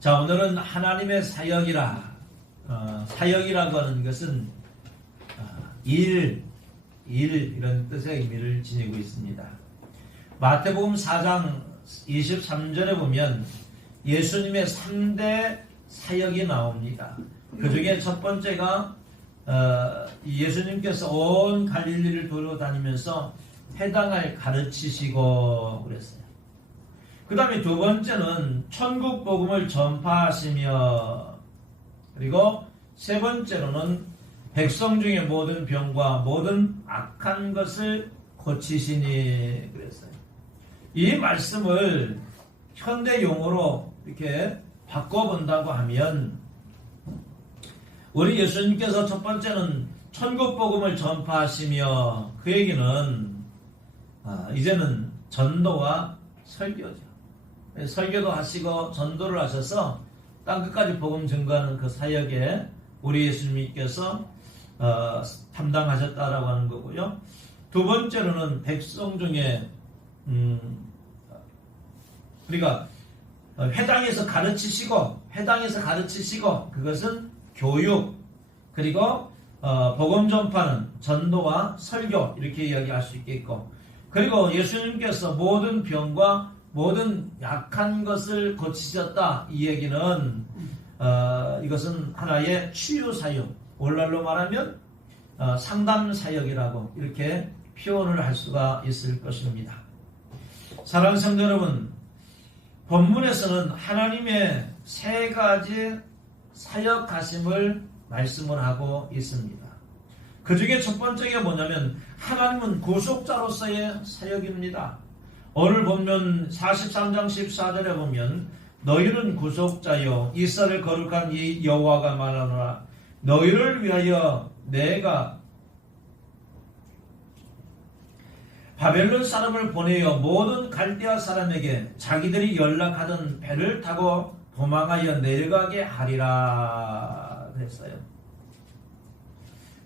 자, 오늘은 하나님의 사역이라고 하는 것은 일 이런 뜻의 의미를 지니고 있습니다. 마태복음 4장 23절에 보면 예수님의 3대 사역이 나옵니다. 그 중에 첫 번째가 예수님께서 온 갈릴리를 돌아다니면서 회당을 가르치시고 그랬어요. 그 다음에 두 번째는 천국 복음을 전파하시며, 그리고 세 번째로는 백성 중에 모든 병과 모든 악한 것을 고치시니 그랬어요. 이 말씀을 현대 용어로 이렇게 바꿔본다고 하면, 우리 예수님께서 첫 번째는 천국 복음을 전파하시며, 그 얘기는 이제는 전도와 설교죠. 설교도 하시고 전도를 하셔서 땅끝까지 복음 증거하는 그 사역에 우리 예수님께서 담당하셨다라고 하는 거고요. 두 번째로는 백성 중에 그러니까 회당에서 가르치시고 그것은 교육, 그리고 복음 전파는 전도와 설교, 이렇게 이야기할 수 있겠고, 그리고 예수님께서 모든 병과 모든 약한 것을 고치셨다, 이 얘기는 이것은 하나의 치유 사역, 오늘날로 말하면 상담 사역이라고 이렇게 표현을 할 수가 있을 것입니다. 사랑하는 성도 여러분, 본문에서는 하나님의 세 가지 사역하심을 말씀을 하고 있습니다. 그 중에 첫 번째가 뭐냐면 하나님은 구속자로서의 사역입니다. 오늘 본문 43장 14절에 보면 너희는 구속자요 이스라엘 거룩한 이 여호와가 말하노라, 너희를 위하여 내가 바벨론 사람을 보내어 모든 갈대아 사람에게 자기들이 연락하던 배를 타고 도망하여 내려가게 하리라 그랬어요.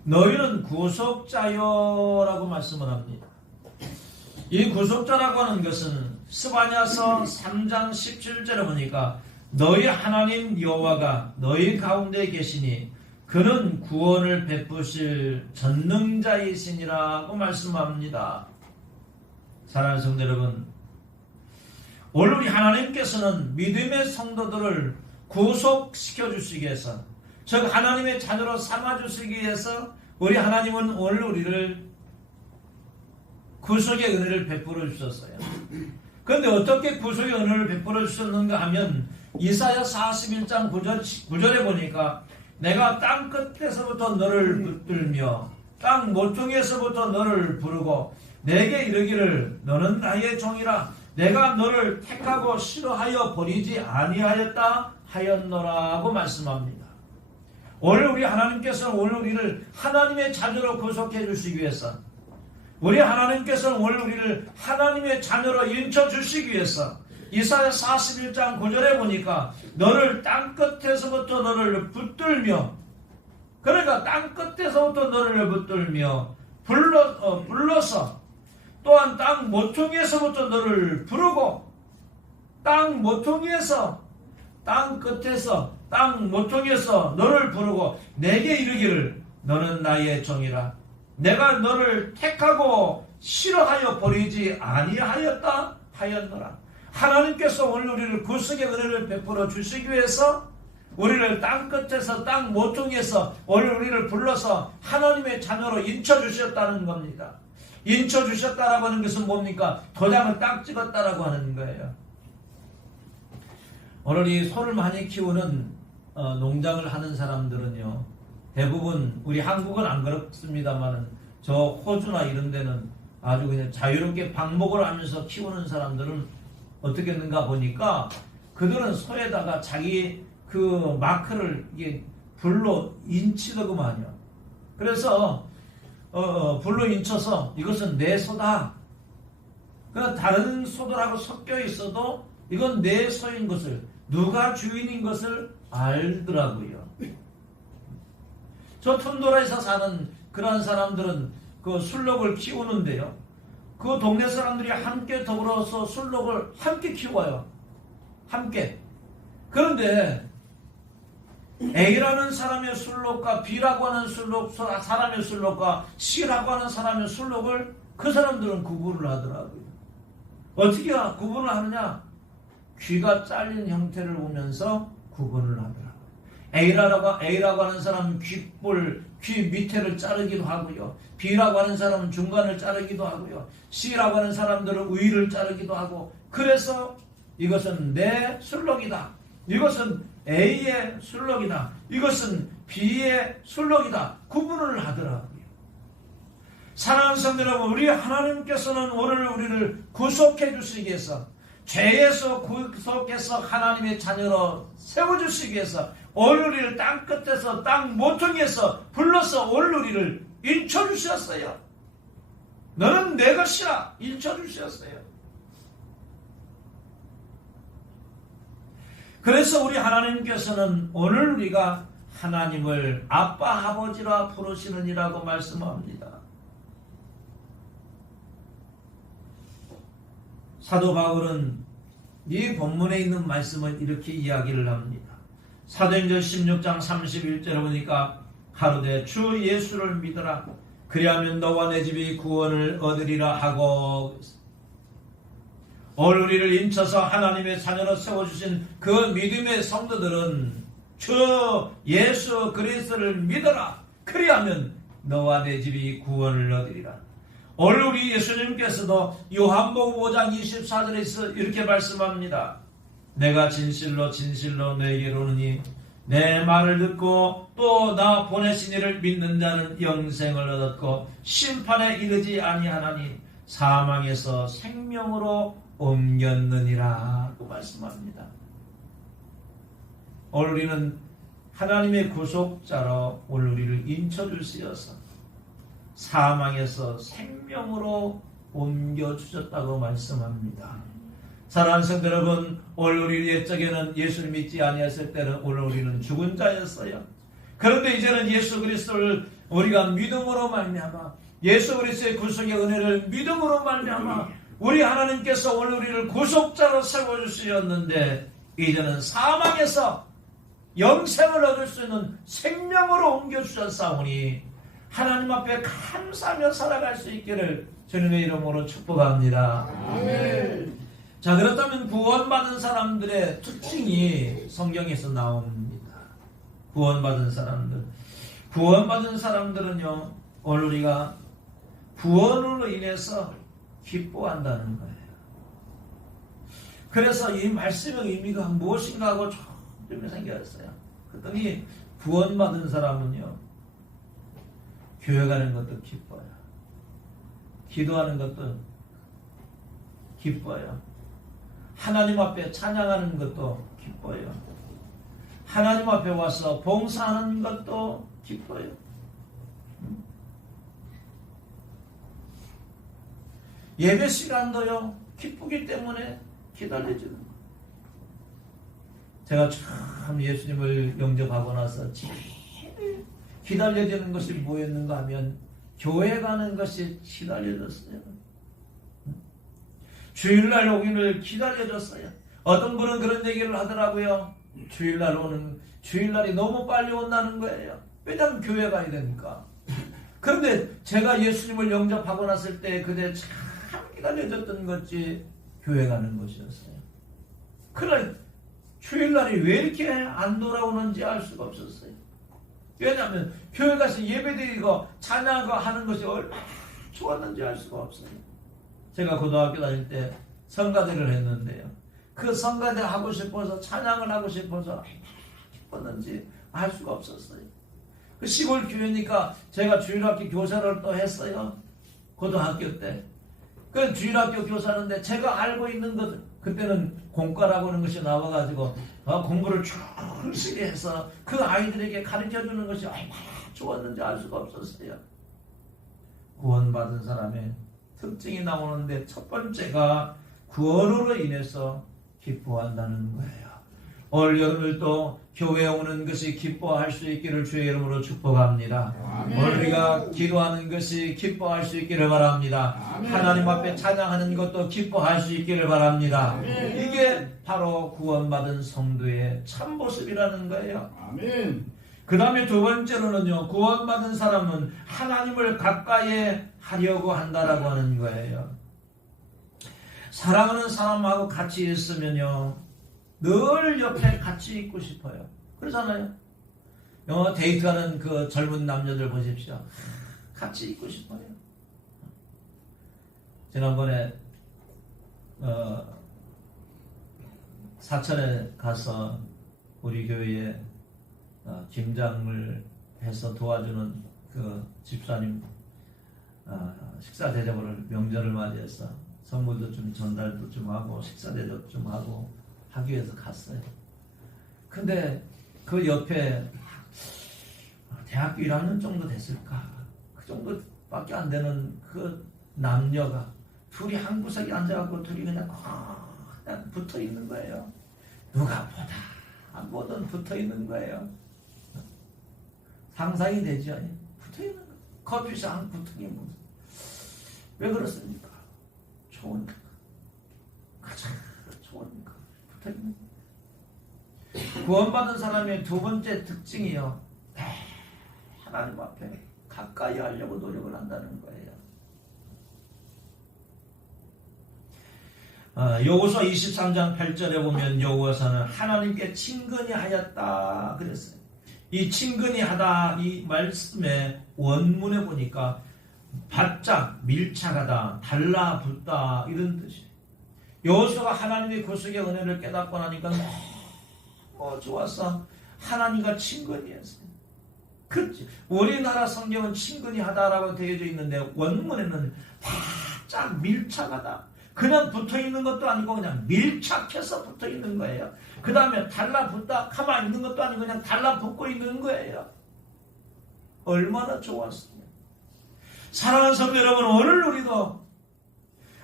너희는 구속자요라고 말씀을 합니다. 이 구속자라고 하는 것은 스바냐서 3장 17절에 보니까 너희 하나님 여호와가 너희 가운데 계시니 그는 구원을 베푸실 전능자이시니라고 말씀합니다. 사랑하는 성도 여러분, 오늘 우리 하나님께서는 믿음의 성도들을 구속시켜 주시기 위해서, 즉 하나님의 자녀로 삼아 주시기 위해서 우리 하나님은 오늘 우리를 구속의 은혜를 베풀어 주셨어요. 그런데 어떻게 구속의 은혜를 베풀어 주셨는가 하면 이사야 41장 9절에 보니까 내가 땅 끝에서부터 너를 붙들며 땅 모퉁이에서부터 너를 부르고 내게 이르기를 너는 나의 종이라, 내가 너를 택하고 싫어하여 버리지 아니하였다 하였노라고 말씀합니다. 오늘 우리 하나님께서는 오늘 우리를 하나님의 자녀로 구속해 주시기 위해서, 우리 하나님께서는 오늘 우리를 하나님의 자녀로 인쳐주시기 위해서 이사야 41장 9절에 보니까 너를 땅끝에서부터 너를 붙들며, 그러니까 땅끝에서부터 너를 붙들며 불러서 또한 땅 모퉁이에서부터 너를 부르고, 땅 모퉁이에서 땅 끝에서 땅 모퉁이에서 너를 부르고 내게 이르기를 너는 나의 종이라, 내가 너를 택하고 싫어하여 버리지 아니하였다 하였노라. 하나님께서 오늘 우리를 구속의 은혜를 베풀어 주시기 위해서 우리를 땅끝에서 땅 모퉁이에서 오늘 우리를 불러서 하나님의 자녀로 인쳐주셨다는 겁니다. 인쳐주셨다라고 하는 것은 뭡니까? 도장을 딱 찍었다라고 하는 거예요. 오늘 이 소를 많이 키우는 농장을 하는 사람들은요, 대부분 우리 한국은 안 그렇습니다만은 저 호주나 이런 데는 아주 그냥 자유롭게 방목을 하면서 키우는 사람들은 어떻게 했는가 보니까 그들은 소에다가 자기 그 마크를 이게 불로 인치더구만요. 그래서 불로 인쳐서 이것은 내 소다. 그러니까 다른 소들하고 섞여 있어도 이건 내 소인 것을, 누가 주인인 것을 알더라고요. 저 톤도라에서 사는 그런 사람들은 그 술록을 키우는데요, 그 동네 사람들이 함께 더불어서 술록을 함께 키워요. 함께. 그런데 A라는 사람의 술록과 B라고 하는 사람의 술록과 C라고 하는 사람의 술록을 그 사람들은 구분을 하더라고요. 어떻게 구분을 하느냐? 귀가 잘린 형태를 보면서 구분을 하더라고요. A라고 하는 사람은 귀 밑에를 자르기도 하고요. B라고 하는 사람은 중간을 자르기도 하고요. C라고 하는 사람들은 위를 자르기도 하고, 그래서 이것은 내 술록이다, 이것은 A의 술록이다, 이것은 B의 술록이다, 구분을 하더라고요. 사랑하는 성도 여러분, 우리 하나님께서는 오늘 우리를 구속해 주시기 위해서, 죄에서 구속해서 하나님의 자녀로 세워주시기 위해서 오늘 우리를 땅끝에서 땅 모퉁이에서 불러서 오늘 우리를 인쳐주셨어요. 너는 내 것이라 인쳐주셨어요. 그래서 우리 하나님께서는 오늘 우리가 하나님을 아빠 아버지라 부르시느니라고 말씀합니다. 사도 바울은 이 본문에 있는 말씀을 이렇게 이야기를 합니다. 사도행전 16장 31절에 보니까 가로되 주 예수를 믿으라 그리하면 너와 내 집이 구원을 얻으리라 하고, 오늘 우리를 인쳐서 하나님의 자녀로 세워주신 그 믿음의 성도들은 주 예수 그리스도를 믿어라 그리하면 너와 내 집이 구원을 얻으리라. 오늘 우리 예수님께서도 요한복음 5장 24절에서 이렇게 말씀합니다. 내가 진실로 진실로 너에게 이르노니 내 말을 듣고 또 나 보내신 이를 믿는 자는 영생을 얻었고 심판에 이르지 아니하나니 사망에서 생명으로 옮겼느니라 고 말씀합니다. 오늘 우리는 하나님의 구속자로 오늘 우리를 인쳐주시어서 사망에서 생명으로 옮겨주셨다고 말씀합니다. 사랑하는 성도 여러분, 오늘 우리 옛적에는 예수를 믿지 아니했을 때는 오늘 우리는 죽은 자였어요. 그런데 이제는 예수 그리스도를 우리가 믿음으로 말미암아 예수 그리스도의 구속의 은혜를 믿음으로 말미암아 우리 하나님께서 오늘 우리를 구속자로 세워주셨는데 이제는 사망에서 영생을 얻을 수 있는 생명으로 옮겨주셨사오니 하나님 앞에 감사하며 살아갈 수 있기를 주님의 이름으로 축복합니다. 아멘. 자, 그렇다면 구원받은 사람들의 특징이 성경에서 나옵니다. 구원받은 사람들은요, 오늘 우리가 구원으로 인해서 기뻐한다는 거예요. 그래서 이 말씀의 의미가 무엇인가 하고 좀 생겼어요. 그랬더니 구원받은 사람은요, 교회 가는 것도 기뻐요. 기도하는 것도 기뻐요. 하나님 앞에 찬양하는 것도 기뻐요. 하나님 앞에 와서 봉사하는 것도 기뻐요. 예배 시간도요, 기쁘기 때문에 기다려주는 거예요. 제가 참 예수님을 영접하고 나서 제일 기다려지는 것이 뭐였는가 하면 교회 가는 것이 기다려졌어요. 주일날 오기를 기다려졌어요. 어떤 분은 그런 얘기를 하더라고요. 주일날이 너무 빨리 온다는 거예요. 왜냐하면 교회 가야 되니까. 그런데 제가 예수님을 영접하고 났을 때 그때 참 기다려졌던 것이 교회 가는 것이었어요. 그러나 주일날이 왜 이렇게 안 돌아오는지 알 수가 없었어요. 왜냐하면 교회 가서 예배드리고 찬양하고 하는 것이 얼마나 좋았는지 알 수가 없어요. 제가 고등학교 다닐 때 성가대를 했는데요. 그 성가대 하고 싶어서 찬양을 하고 싶어서 얼마나 기뻤는지 알 수가 없었어요. 그 시골 교회니까 제가 주일학교 교사를 또 했어요. 고등학교 때. 그 주일학교 교사인데 제가 알고 있는 것, 그때는 공과라고 하는 것이 나와가지고 공부를 충실히 해서 그 아이들에게 가르쳐주는 것이 얼마나 좋았는지 알 수가 없었어요. 구원받은 사람의 특징이 나오는데 첫 번째가 구원으로 인해서 기뻐한다는 거예요. 올 여름을도 교회에 오는 것이 기뻐할 수 있기를 주의 이름으로 축복합니다. 오늘 우리가 기도하는 것이 기뻐할 수 있기를 바랍니다. 하나님 앞에 찬양하는 것도 기뻐할 수 있기를 바랍니다. 이게 바로 구원받은 성도의 참모습이라는 거예요. 그 다음에 두 번째로는요, 구원받은 사람은 하나님을 가까이 하려고 한다라고 하는 거예요. 사랑하는 사람하고 같이 있으면요, 늘 옆에 같이 있고 싶어요. 그러잖아요. 데이트하는 그 젊은 남녀들 보십시오. 같이 있고 싶어요. 지난번에 사천에 가서 우리 교회에 김장을 해서 도와주는 그 집사님 식사 대접을 명절을 맞이해서 선물도 좀 전달도 좀 하고 식사 대접 좀 하고 하기 위해서 갔어요. 근데 그 옆에 대학교 1학년 정도 됐을까? 그 정도밖에 안 되는 그 남녀가 둘이 한 구석에 앉아갖고 둘이 그냥 붙어 있는 거예요. 누가 보다 안 보던 붙어 있는 거예요. 상상이 되죠? 붙어 있는 거예요. 커피숍 붙어 있는 거예요. 왜 그렇습니까? 좋으니까. 가장 좋으니까. 붙어 있는 거예요. 구원받은 사람의 두 번째 특징이요. 하나님 앞에 가까이 하려고 노력을 한다는 거예요. 여호수아 23장 8절에 보면 여호와서는 하나님께 친근히 하였다 그랬어요. 이 친근히 하다 이 말씀의 원문에 보니까 바짝 밀착하다, 달라붙다 이런 뜻이에요. 여호수아가 하나님의 구속의 은혜를 깨닫고 나니까 너무 좋았어. 하나님과 친근히 했어요. 그렇지. 우리나라 성경은 친근히 하다라고 되어져 있는데 원문에는 바짝 밀착하다. 그냥 붙어있는 것도 아니고 그냥 밀착해서 붙어있는 거예요. 그 다음에 달라붙다 가만히 있는 것도 아니고 그냥 달라붙고 있는 거예요. 얼마나 좋았습니까? 사랑하는 성도 여러분, 오늘 우리도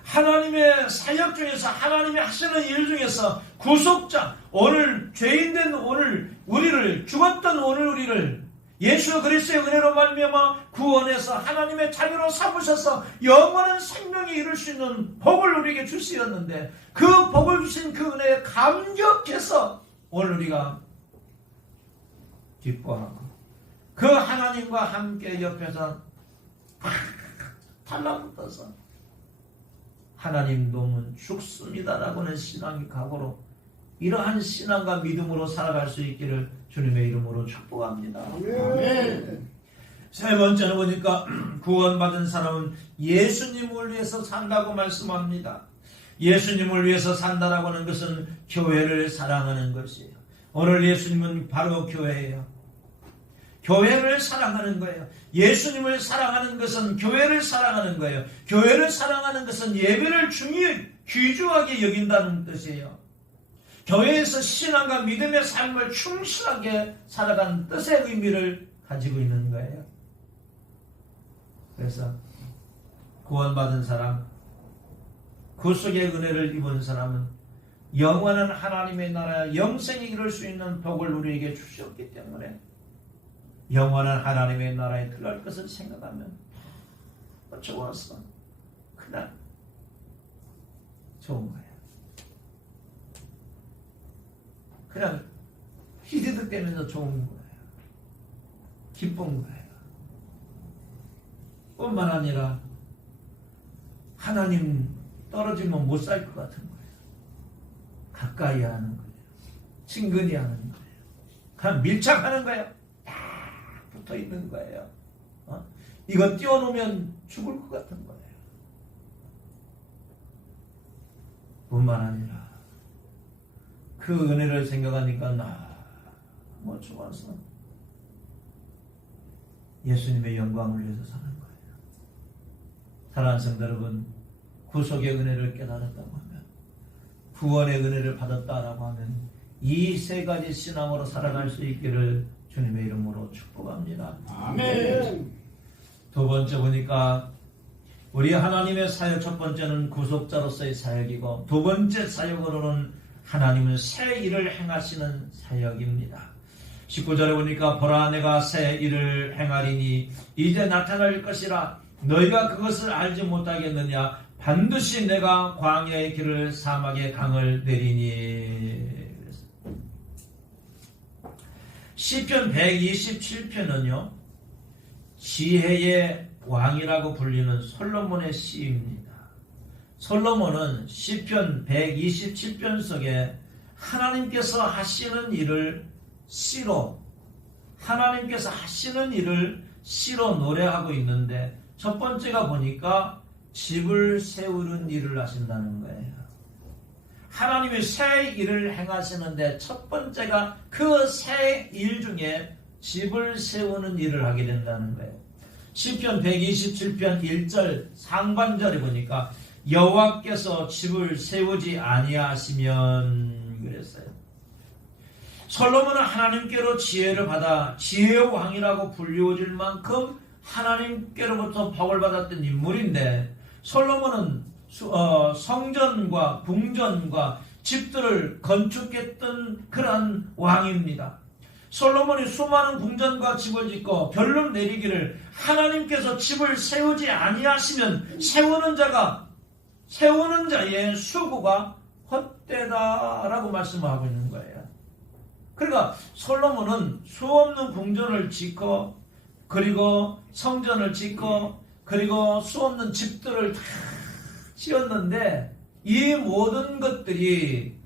하나님의 사역 중에서 하나님이 하시는 일 중에서 구속자, 오늘 죄인된 오늘 우리를, 죽었던 오늘 우리를 예수 그리스도의 은혜로 말미암아 구원해서 하나님의 자녀로 삼으셔서 영원한 생명에 이룰 수 있는 복을 우리에게 주시었는데 그 복을 주신 그 은혜에 감격해서 오늘 우리가 기뻐하고 그 하나님과 함께 옆에서 달라붙어서 하나님 놈은 죽습니다라고 하는 신앙의 각오로 이러한 신앙과 믿음으로 살아갈 수 있기를 주님의 이름으로 축복합니다. 아멘. 세 번째는 보니까 구원받은 사람은 예수님을 위해서 산다고 말씀합니다. 예수님을 위해서 산다라고 하는 것은 교회를 사랑하는 것이에요. 오늘 예수님은 바로 교회예요. 교회를 사랑하는 거예요. 예수님을 사랑하는 것은 교회를 사랑하는 거예요. 교회를 사랑하는 것은 예배를 귀중하게 여긴다는 뜻이에요. 교회에서 신앙과 믿음의 삶을 충실하게 살아가는 뜻의 의미를 가지고 있는 거예요. 그래서 구원받은 사람, 구속의 은혜를 입은 사람은 영원한 하나님의 나라 영생에 이룰 수 있는 복을 우리에게 주셨기 때문에 영원한 하나님의 나라에 들어갈 것을 생각하면 좋았어. 그냥 좋은 거예요. 그냥 희디득대면서 좋은 거예요. 기쁜 거예요. 뿐만 아니라 하나님 떨어지면 못 살 것 같은 거예요. 가까이 하는 거예요. 친근히 하는 거예요. 그냥 밀착하는 거예요. 딱 붙어 있는 거예요. 이거 띄워놓으면 죽을 것 같은 거예요. 뿐만 아니라 그 은혜를 생각하니까 너무 좋아서 예수님의 영광을 위해서 사는 거예요. 사랑하는 성도 여러분, 구속의 은혜를 깨달았다고 하면, 구원의 은혜를 받았다라고 하면 이 세 가지 신앙으로 살아갈 수 있기를 주님의 이름으로 축복합니다. 아멘. 두 번째 보니까 우리 하나님의 사역, 첫 번째는 구속자로서의 사역이고 두 번째 사역으로는 하나님은 새 일을 행하시는 사역입니다. 19절에 보니까 보라 내가 새 일을 행하리니 이제 나타날 것이라 너희가 그것을 알지 못하겠느냐 반드시 내가 광야의 길을 사막의 강을 내리니. 시편 127편은요 지혜의 왕이라고 불리는 솔로몬의 시입니다. 솔로몬은 시편 127편 속에 하나님께서 하시는 일을 시로 노래하고 있는데 첫 번째가 보니까 집을 세우는 일을 하신다는 거예요. 하나님이 새 일을 행하시는데 첫 번째가 그 새 일 중에 집을 세우는 일을 하게 된다는 거예요. 시편 127편 1절 상반절에 보니까 여호와께서 집을 세우지 아니하시면 그랬어요. 솔로몬은 하나님께로 지혜를 받아 지혜의 왕이라고 불리워질 만큼 하나님께로부터 복을 받았던 인물인데 솔로몬은 성전과 궁전과 집들을 건축했던 그러한 왕입니다. 솔로몬이 수많은 궁전과 집을 짓고 결론 내리기를 하나님께서 집을 세우지 아니하시면 세우는 자의 수고가 헛되다라고 말씀하고 있는 거예요. 그러니까 솔로몬은 수없는 궁전을 짓고 그리고 성전을 짓고 그리고 수없는 집들을 다 지었는데 이 모든 것들이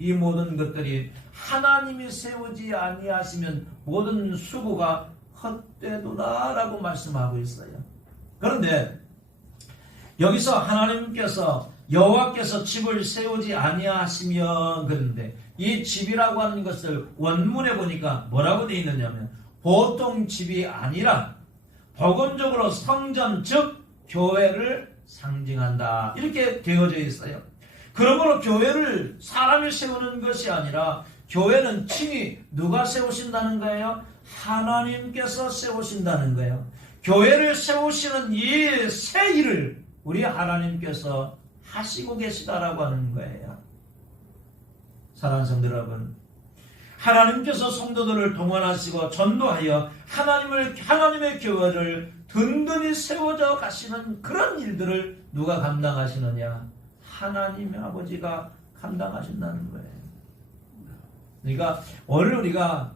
하나님이 세우지 아니하시면 모든 수고가 헛되도다라고 말씀하고 있어요. 그런데 여기서 하나님께서 여호와께서 집을 세우지 아니하시면 그런데 이 집이라고 하는 것을 원문에 보니까 뭐라고 되어 있느냐면 보통 집이 아니라 복음적으로 성전 즉 교회를 상징한다 이렇게 되어져 있어요. 그러므로 교회를 사람이 세우는 것이 아니라 교회는 친히 누가 세우신다는 거예요? 하나님께서 세우신다는 거예요. 교회를 세우시는 이 새 일을 우리 하나님께서 하시고 계시다라고 하는 거예요. 사랑하는 성도 여러분, 하나님께서 성도들을 동원하시고 전도하여 하나님의 교회를 든든히 세워져 가시는 그런 일들을 누가 감당하시느냐? 하나님의 아버지가 감당하신다는 거예요. 그러니까 오늘 우리가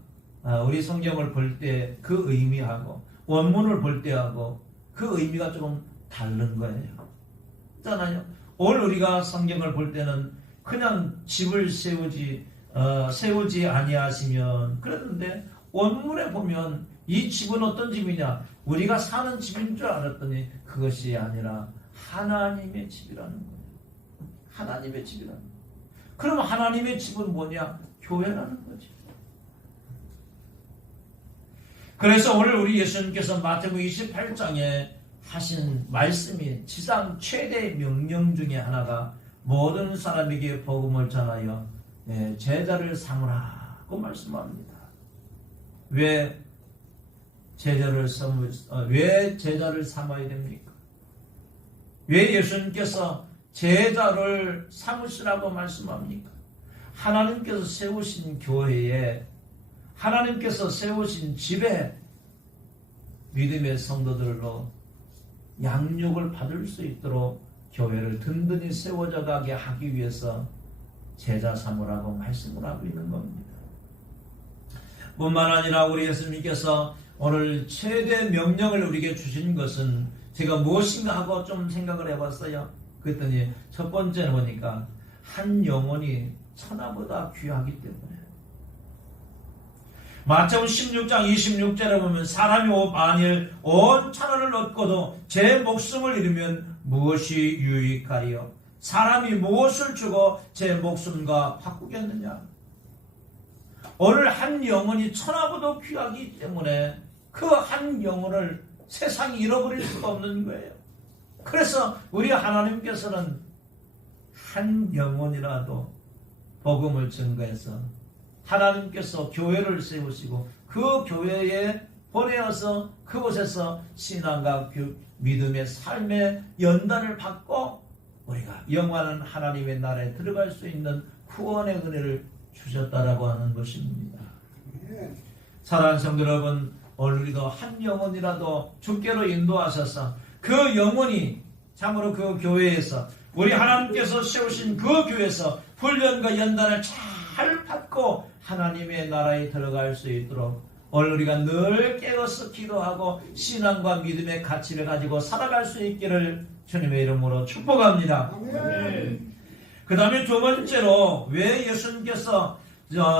우리 성경을 볼 때 그 의미하고 원문을 볼 때하고 그 의미가 조금 다른 거예요. 있잖아요. 오늘 우리가 성경을 볼 때는 그냥 집을 세우지 아니하시면 그랬는데 원문에 보면 이 집은 어떤 집이냐? 우리가 사는 집인 줄 알았더니 그것이 아니라 하나님의 집이라는 거예요. 하나님의 집이라는 거예요. 그럼 하나님의 집은 뭐냐? 교회라는 거지. 그래서 오늘 우리 예수님께서 마태복음 28장에 하신 말씀이 지상 최대 명령 중에 하나가 모든 사람에게 복음을 전하여 제자를 삼으라고 말씀합니다. 왜 제자를 삼아야 됩니까? 왜 예수님께서 제자를 삼으시라고 말씀합니까? 하나님께서 세우신 교회에 하나님께서 세우신 집에 믿음의 성도들로 양육을 받을 수 있도록 교회를 든든히 세워져 가게 하기 위해서 제자 삼으라고 말씀을 하고 있는 겁니다. 뿐만 아니라 우리 예수님께서 오늘 최대 명령을 우리에게 주신 것은 제가 무엇인가 하고 좀 생각을 해봤어요. 그랬더니 첫 번째는 보니까 한 영혼이 천하보다 귀하기 때문에 마태복음 16장 26절에 보면 사람이 만일 온 천하를 얻고도 제 목숨을 잃으면 무엇이 유익하리요? 사람이 무엇을 주고 제 목숨과 바꾸겠느냐? 오늘 한 영혼이 천하보다 귀하기 때문에 그 한 영혼을 세상이 잃어버릴 수가 없는 거예요. 그래서 우리 하나님께서는 한 영혼이라도 복음을 증거해서 하나님께서 교회를 세우시고 그 교회에 보내어서 그곳에서 신앙과 믿음의 삶의 연단을 받고 우리가 영원한 하나님의 나라에 들어갈 수 있는 구원의 은혜를 주셨다라고 하는 것입니다. 사랑하는 성도 여러분, 오늘 우리도 한 영혼이라도 주께로 인도하셔서 그 영혼이 참으로 그 교회에서 우리 하나님께서 세우신 그 교회에서 훈련과 연단을 잘 받고 하나님의 나라에 들어갈 수 있도록 오늘 우리가 늘 깨어서 기도하고 신앙과 믿음의 가치를 가지고 살아갈 수 있기를 주님의 이름으로 축복합니다. 그 다음에 두 번째로 왜 예수님께서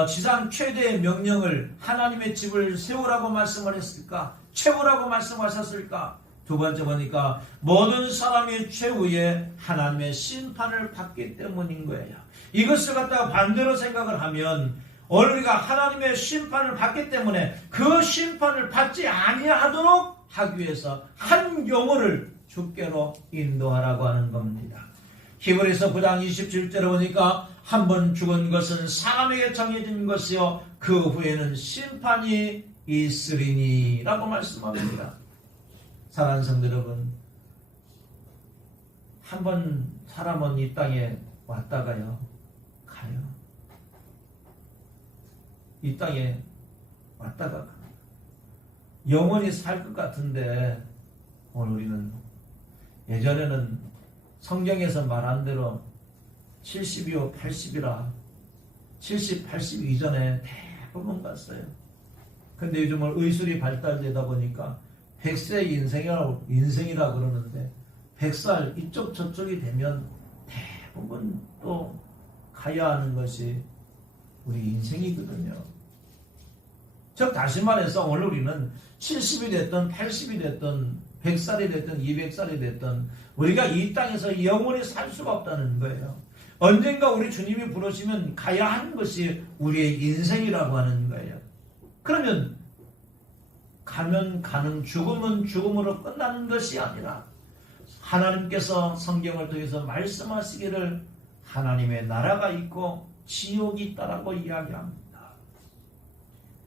지상 최대의 명령을 하나님의 집을 세우라고 말씀을 했을까? 채우라고 말씀하셨을까? 두 번째 보니까 모든 사람이 최후에 하나님의 심판을 받기 때문인 거예요. 이것을 갖다가 반대로 생각을 하면 오늘 우리가 하나님의 심판을 받기 때문에 그 심판을 받지 아니하도록 하기 위해서 한 영혼을 주께로 인도하라고 하는 겁니다. 히브리서 9장 27절에 보니까 한 번 죽은 것은 사람에게 정해진 것이요 그 후에는 심판이 있으리니 라고 말씀합니다. 사랑하는 성도 여러분, 한 번 사람은 이 땅에 왔다가요 가요. 이 땅에 왔다가 가요. 영원히 살 것 같은데 오늘 우리는 예전에는 성경에서 말한 대로 70이요 80이라 70, 80 이전에 대부분 갔어요. 근데 요즘은 의술이 발달되다 보니까 100세 인생이라 그러는데 100살 이쪽 저쪽이 되면 대부분 또 가야 하는 것이 우리 인생이거든요. 즉 다시 말해서 오늘 우리는 70이 됐든 80이 됐든 100살이 됐든 200살이 됐든 우리가 이 땅에서 영원히 살 수가 없다는 거예요. 언젠가 우리 주님이 부르시면 가야 하는 것이 우리의 인생이라고 하는 거예요. 그러면 가면 가는 죽음은 죽음으로 끝나는 것이 아니라 하나님께서 성경을 통해서 말씀하시기를 하나님의 나라가 있고 지옥이 있다라고 이야기합니다.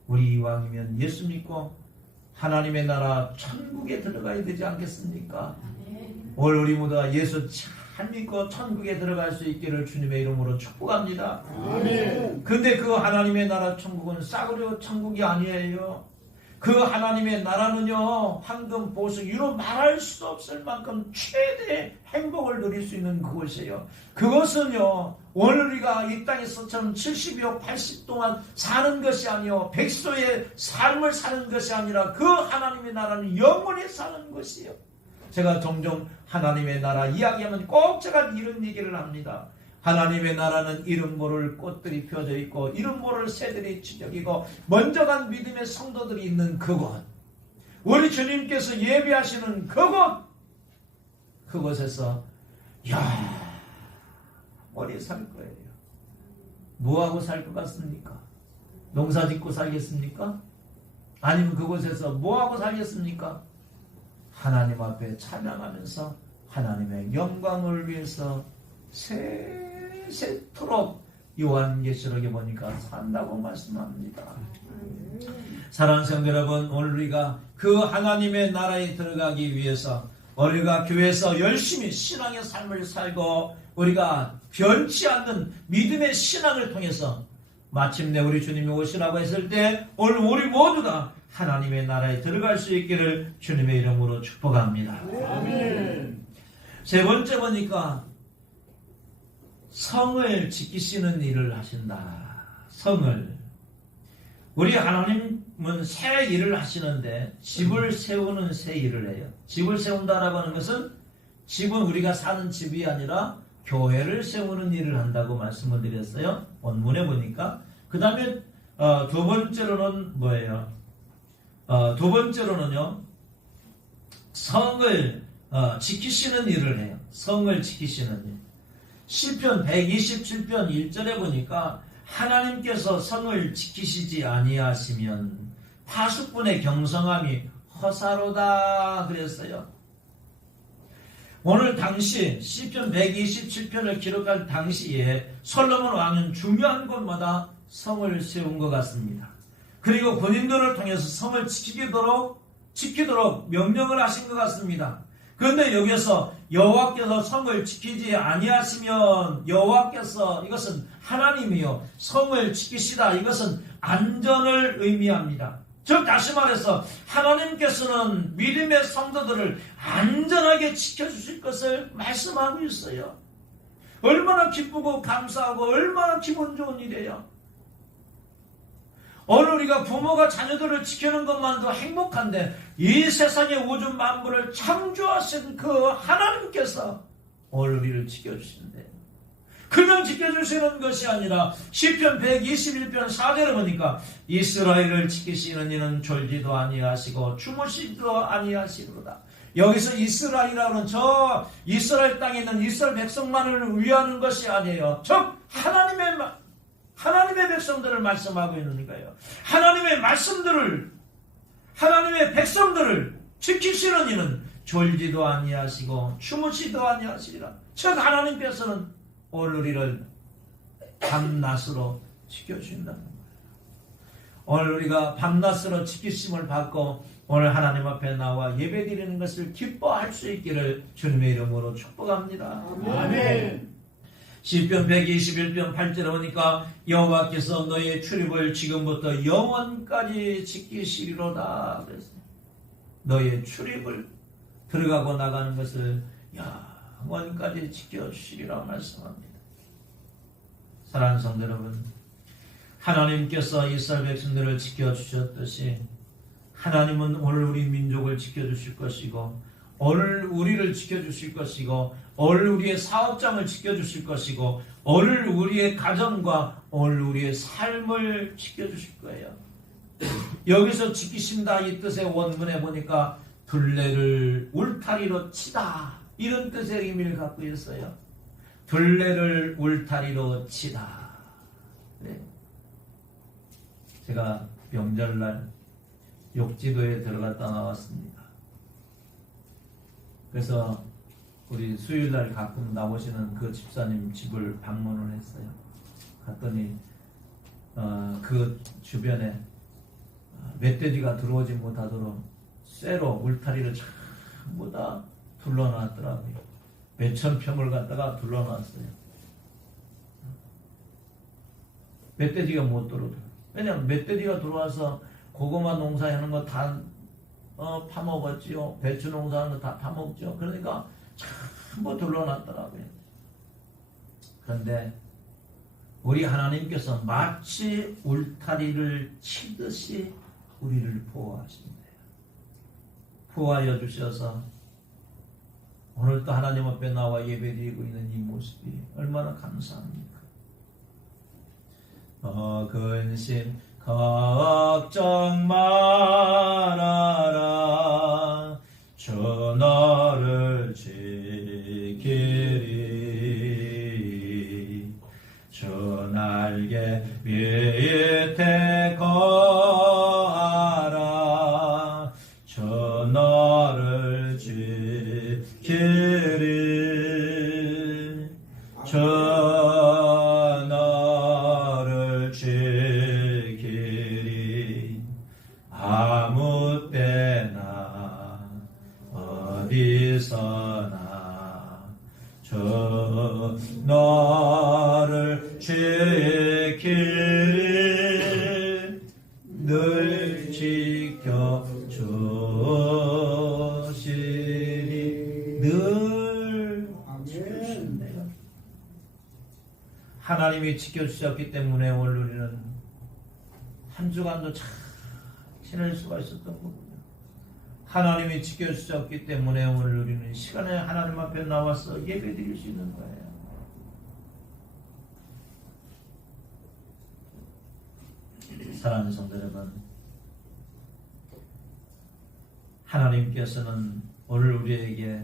우리 이왕이면 예수 믿고 하나님의 나라 천국에 들어가야 되지 않겠습니까? 오늘 우리 모두가 예수 잘 믿고 천국에 들어갈 수 있기를 주님의 이름으로 축복합니다. 근데 그 하나님의 나라 천국은 싸구려 천국이 아니에요. 그 하나님의 나라는요 황금 보석 유로 말할 수 없을 만큼 최대의 행복을 누릴 수 있는 그곳이에요. 그것은요 오늘 우리가 이 땅에서처럼 70여 80 동안 사는 것이 아니요 백소의 삶을 사는 것이 아니라 그 하나님의 나라는 영원히 사는 것이에요. 제가 종종 하나님의 나라 이야기하면 꼭 제가 이런 얘기를 합니다. 하나님의 나라는 이름 모를 꽃들이 펴져 있고 이름 모를 새들이 지저귀고 먼저 간 믿음의 성도들이 있는 그곳, 우리 주님께서 예배하시는 그곳, 그곳에서 어디 살 거예요? 뭐하고 살 것 같습니까? 농사 짓고 살겠습니까? 아니면 그곳에서 뭐하고 살겠습니까? 하나님 앞에 찬양하면서 하나님의 영광을 위해서 세세토록 요한계시록에 보니까 산다고 말씀합니다. 사랑하는 성도 여러분, 오늘 우리가 그 하나님의 나라에 들어가기 위해서 우리가 교회에서 열심히 신앙의 삶을 살고 우리가 변치 않는 믿음의 신앙을 통해서 마침내 우리 주님이 오시라고 했을 때 오늘 우리 모두가 하나님의 나라에 들어갈 수 있기를 주님의 이름으로 축복합니다. 아멘. 세 번째 보니까 성을 지키시는 일을 하신다. 성을. 우리 하나님은 새 일을 하시는데 집을 세우는 새 일을 해요. 집을 세운다라고 하는 것은 집은 우리가 사는 집이 아니라 교회를 세우는 일을 한다고 말씀을 드렸어요. 원문에 보니까. 그 다음에 두 번째로는 뭐예요? 두 번째로는요. 성을 지키시는 일을 해요. 성을 지키시는 일. 시편 127편 1절에 보니까 하나님께서 성을 지키시지 아니하시면 파수꾼의 경성함이 허사로다 그랬어요. 오늘 당시 시편 127편을 기록할 당시에 솔로몬 왕은 중요한 곳마다 성을 세운 것 같습니다. 그리고 군인들을 통해서 성을 지키도록 명령을 하신 것 같습니다. 그런데 여기에서 여호와께서 성을 지키지 아니하시면 여호와께서, 이것은 하나님이요 성을 지키시다, 이것은 안전을 의미합니다. 즉 다시 말해서 하나님께서는 믿음의 성도들을 안전하게 지켜주실 것을 말씀하고 있어요. 얼마나 기쁘고 감사하고 얼마나 기분 좋은 일이에요. 오늘 우리가 부모가 자녀들을 지키는 것만도 행복한데, 이 세상의 우주 만물을 창조하신 그 하나님께서 오늘 우리를 지켜주시는데, 그냥 지켜주시는 것이 아니라 시편 121편 4절에 보니까 이스라엘을 지키시는 이는 졸지도 아니하시고 주무시지도 아니하시로다. 여기서 이스라엘이라는 저 이스라엘 땅에 있는 이스라엘 백성만을 위하는 것이 아니에요. 즉 하나님의 백성들을 말씀하고 있는 거예요. 하나님의 말씀들을, 하나님의 백성들을 지키시는 이는 졸지도 아니하시고 주무시도 아니하시리라. 즉 하나님께서는 오늘 우리를 밤낮으로 지켜주신다는 거예요. 오늘 우리가 밤낮으로 지키심을 받고 오늘 하나님 앞에 나와 예배드리는 것을 기뻐할 수 있기를 주님의 이름으로 축복합니다. 아멘. 시편 121편 8절에 보니까 여호와께서 너의 출입을 지금부터 영원까지 지키시리로다. 그랬어요. 너의 출입을, 들어가고 나가는 것을 영원까지 지켜주시리라 말씀합니다. 사랑하는 성도 여러분, 하나님께서 이스라엘 백성들을 지켜주셨듯이 하나님은 오늘 우리 민족을 지켜주실 것이고, 오늘 우리를 지켜주실 것이고, 오늘 우리의 사업장을 지켜주실 것이고, 오늘 우리의 가정과 오늘 우리의 삶을 지켜주실 거예요. 여기서 지키신다 이 뜻의 원문에 보니까 둘레를 울타리로 치다, 이런 뜻의 의미를 갖고 있어요. 둘레를 울타리로 치다. 네. 제가 명절날 욕지도에 들어갔다 나왔습니다. 그래서 우리 수요일날 가끔 나오시는 그 집사님 집을 방문을 했어요. 갔더니 그 주변에 멧돼지가 들어오지 못하도록 쇠로 울타리를 전부 다 둘러놨더라고요. 몇천 평을 갖다가 둘러놨어요. 멧돼지가 못 들어오더라고요. 왜냐하면 멧돼지가 들어와서 고구마 농사하는 거 다 파먹었지요. 배추 농사하는 거 다 파먹죠. 그러니까 전부 둘러놨더라고요. 그런데 우리 하나님께서 마치 울타리를 치듯이 우리를 보호하신대요. 보호하여 주셔서 오늘 또 하나님 앞에 나와 예배드리고 있는 이 모습이 얼마나 감사합니까? 근심 걱정 말아라. 주 너를 지키리. 주 날개 밑에 거하라. 주 너를 지키리. 주 너를 지키리. 아무 때나 어디서나 주 너를 지키리. 늘 지켜주시리. 늘 지켜주신대요. 하나님이 지켜주셨기 때문에 오늘 우리는 한 주간도 잘 지낼 수가 있었던 거군요. 하나님이 지켜주셨기 때문에 오늘 우리는 시간에 하나님 앞에 나와서 예배드릴 수 있는 거예요. 사랑하는 성도 여러분, 하나님께서는 오늘 우리에게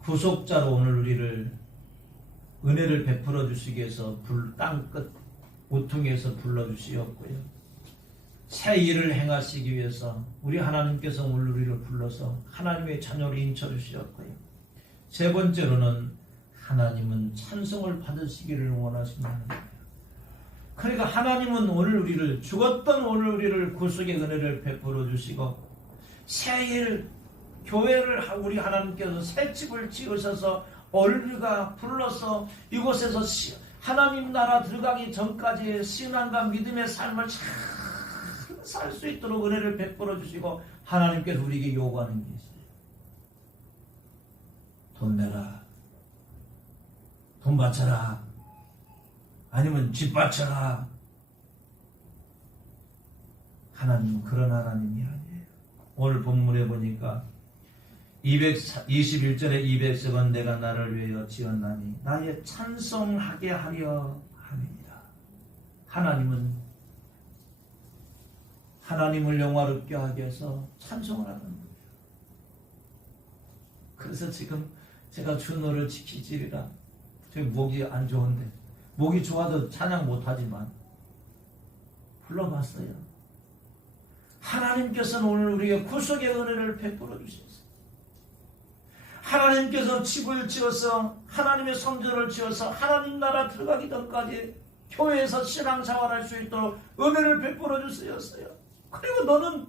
구속자로 오늘 우리를 은혜를 베풀어 주시기 위해서 땅끝 우퉁에서 불러주시었고요. 새 일을 행하시기 위해서 우리 하나님께서 오늘 우리를 불러서 하나님의 자녀로 인쳐주셨고요. 세 번째로는 하나님은 찬송을 받으시기를 원하신다는 거예요. 그러니까 하나님은 오늘 우리를, 죽었던 오늘 우리를 구속의 은혜를 베풀어 주시고 새 일, 교회를 우리 하나님께서 새 집을 지으셔서 우리가 불러서 이곳에서 하나님 나라 들어가기 전까지 신앙과 믿음의 삶을 잘 살 수 있도록 은혜를 베풀어 주시고 하나님께서 우리에게 요구하는 게 있어요. 돈 내라, 돈 바쳐라, 아니면 집 바쳐라. 하나님은 그런 하나님이 아니에요. 오늘 본문에 보니까 221절에 200석은 내가 나를 위하여 지었나니 나의 찬송하게 하려 함이니라. 하나님을 영화롭게 하기 위해서 찬송을 하는 거예요. 그래서 지금 제가 주노를 지키지리라. 저기 목이 안 좋은데, 목이 좋아도 찬양 못하지만 불러봤어요. 하나님께서는 오늘 우리에게 구속의 은혜를 베풀어 주셨어요. 하나님께서 집을 지어서 하나님의 성전을 지어서 하나님 나라 들어가기 전까지 교회에서 신앙생활할 수 있도록 은혜를 베풀어 주셨어요. 그리고 너는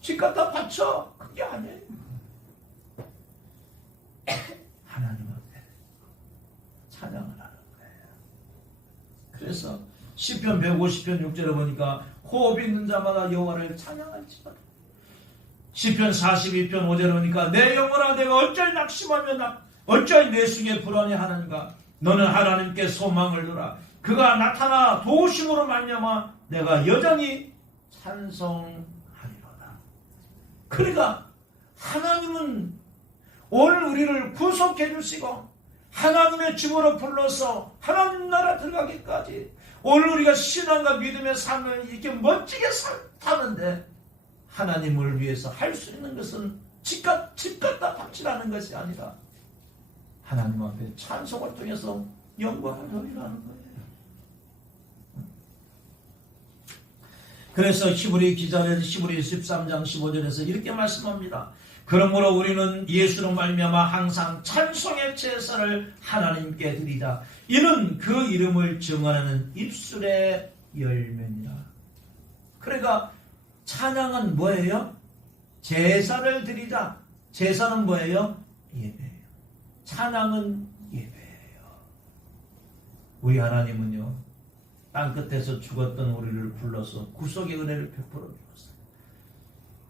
집 갖다 바쳐. 그게 아니에요. 하나님 앞에 찬양을 하는 거예요. 그래서 시편 150편 6절에 보니까 호흡 있는 자마다 여호와를 찬양할지어다. 시편 42편 5절에 보니까 내 영혼아 내가 어찌 낙심하며 어찌 내 속에 불안해하는가. 너는 하나님께 소망을 두라. 그가 나타나 도우심으로 말미암아 내가 여전히 찬송하리로다. 그러니까 하나님은 오늘 우리를 구속해 주시고 하나님의 집으로 불러서 하나님 나라 들어가기까지 오늘 우리가 신앙과 믿음의 삶을 이렇게 멋지게 사는데 하나님을 위해서 할 수 있는 것은 집 갖다 바치라는 것이 아니라 하나님 앞에 찬송을 통해서 영광을 돌리라는 거예요. 그래서 히브리 기자는 히브리 13장 15절에서 이렇게 말씀합니다. 그러므로 우리는 예수로 말미암아 항상 찬송의 제사를 하나님께 드리자. 이는 그 이름을 증언하는 입술의 열매니라. 그러니까 찬양은 뭐예요? 제사를 드리자. 제사는 뭐예요? 예배예요. 찬양은 예배예요. 우리 하나님은요, 땅끝에서 죽었던 우리를 불러서 구속의 은혜를 베풀어 주었어요.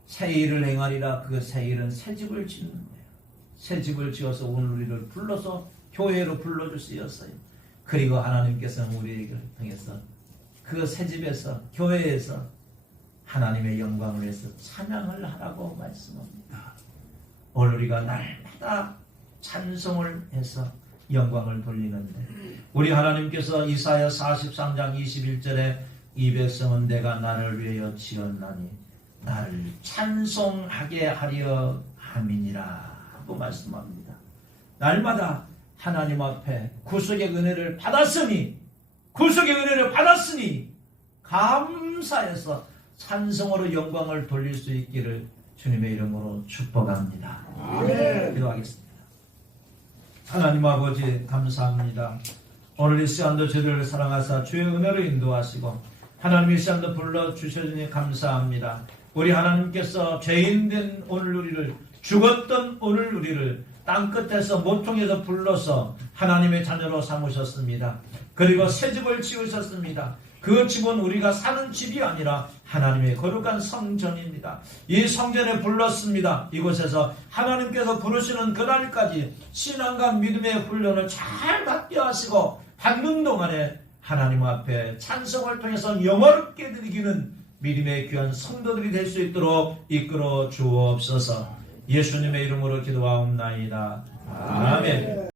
새 일을 행하리라. 그 새 일은 새 집을 짓는 거예요. 새 집을 지어서 오늘 우리를 불러서 교회로 불러주셨어요. 그리고 하나님께서는 우리에게 통해서 그 새 집에서 교회에서 하나님의 영광을 위해서 찬양을 하라고 말씀합니다. 오늘 우리가 날마다 찬송을 해서 영광을 돌리는데 우리 하나님께서 이사야 43장 21절에 200성은 내가 나를 위하여 지었나니 나를 찬송하게 하려 함이니라 하고 말씀합니다. 날마다 하나님 앞에 구속의 은혜를 받았으니 감사해서 찬송으로 영광을 돌릴 수 있기를 주님의 이름으로 축복합니다. 기도하겠습니다. 하나님 아버지 감사합니다. 오늘 이 시간도 저희를 사랑하사 주의 은혜로 인도하시고 하나님 이 시간도 불러주셔주니 감사합니다. 우리 하나님께서 죄인된 오늘 우리를, 죽었던 오늘 우리를 땅끝에서 모퉁이에서 불러서 하나님의 자녀로 삼으셨습니다. 그리고 새 집을 지으셨습니다. 그 집은 우리가 사는 집이 아니라 하나님의 거룩한 성전입니다. 이 성전에 불렀습니다. 이곳에서 하나님께서 부르시는 그날까지 신앙과 믿음의 훈련을 잘 받게 하시고 받는 동안에 하나님 앞에 찬송을 통해서 영화롭게 드리기는 믿음의 귀한 성도들이 될 수 있도록 이끌어 주옵소서. 예수님의 이름으로 기도하옵나이다. 아멘.